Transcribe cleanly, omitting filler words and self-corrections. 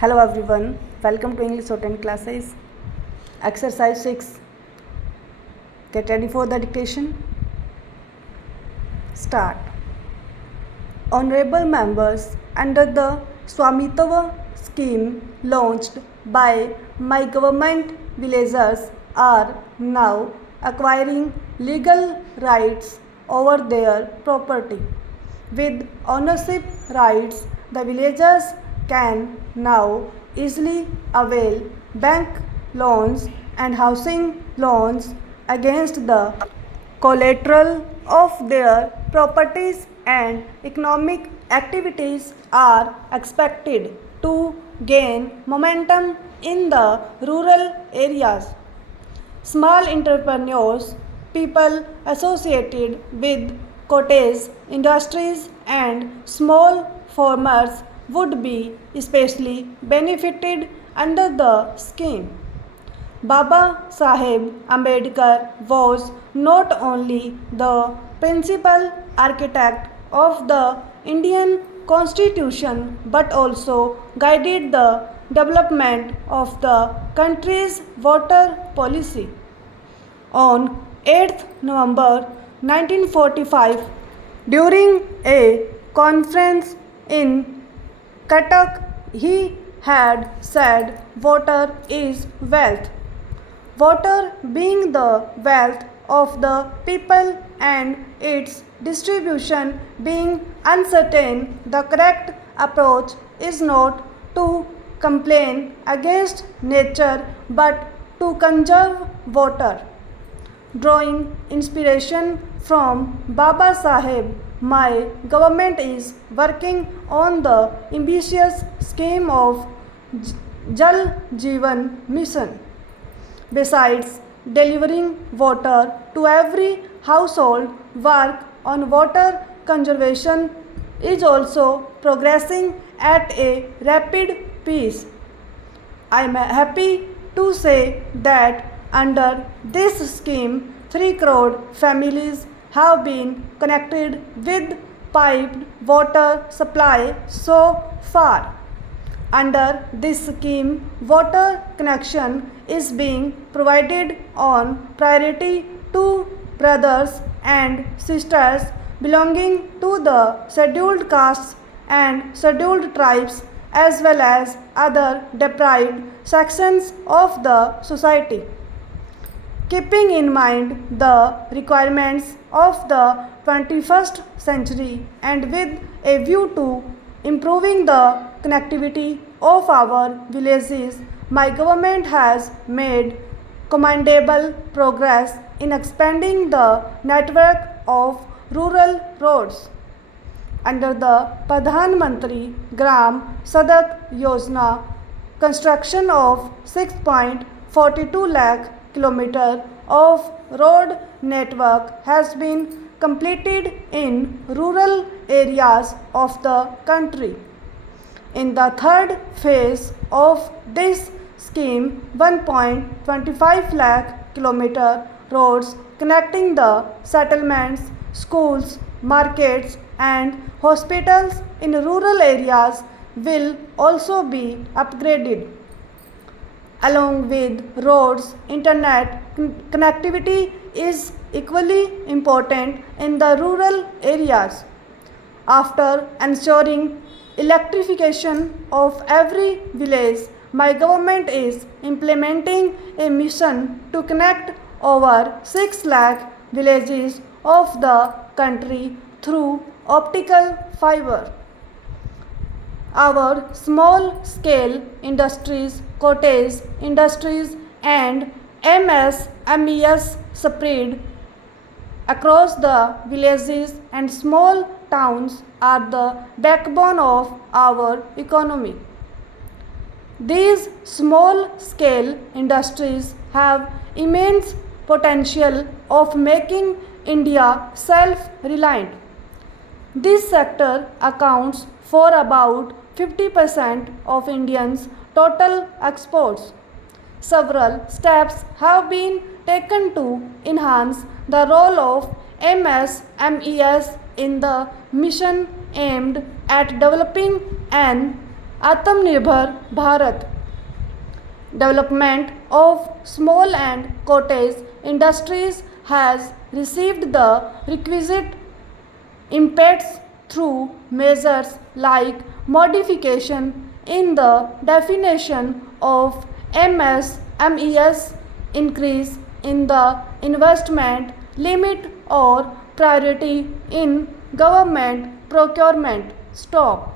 Hello everyone, welcome to English Shorthand classes. Exercise 6. Get ready for the dictation. Start. Honorable members, under the Swamitva scheme launched by my government, villagers are now acquiring legal rights over their property. With ownership rights, the villagers can now easily avail bank loans and housing loans against the collateral of their properties, and economic activities are expected to gain momentum in the rural areas. Small entrepreneurs, people associated with cottage industries and small farmers would be especially benefited under the scheme. Baba Saheb Ambedkar was not only the principal architect of the Indian Constitution but also guided the development of the country's water policy. On 8th November 1945, during a conference in Cuttack, he had said, "Water is wealth." Water being the wealth of the people and its distribution being uncertain, the correct approach is not to complain against nature but to conserve water. Drawing inspiration from Baba Saheb, my government is working on the ambitious scheme of Jal Jeevan Mission. Besides delivering water to every household, work on water conservation is also progressing at a rapid pace. I am happy to say that under this scheme, 3 crore families have been connected with piped water supply so far. Under this scheme, water connection is being provided on priority to brothers and sisters belonging to the scheduled castes and scheduled tribes as well as other deprived sections of the society. Keeping in mind the requirements of the 21st century and with a view to improving the connectivity of our villages, my government has made commendable progress in expanding the network of rural roads. Under the Pradhan Mantri Gram Sadak Yojana, construction of 6.42 lakh kilometer of road network has been completed in rural areas of the country. In the third phase of this scheme, 1.25 lakh kilometer roads connecting the settlements, schools, markets and hospitals in rural areas will also be upgraded. Along with roads, internet connectivity is equally important in the rural areas. After ensuring electrification of every village, my government is implementing a mission to connect over 6 lakh villages of the country through optical fiber. Our small scale industries, cottage industries and MSMEs spread across the villages and small towns are the backbone of our economy. These small scale industries have immense potential of making India self-reliant. This sector accounts for about 50% of Indians' total exports. Several steps have been taken to enhance the role of MSMEs in the mission aimed at developing an Atmanirbhar Bharat. Development of small and cottage industries has received the requisite impetus through measures like modification in the definition of MSMEs, increase in the investment limit or priority in government procurement. Stop.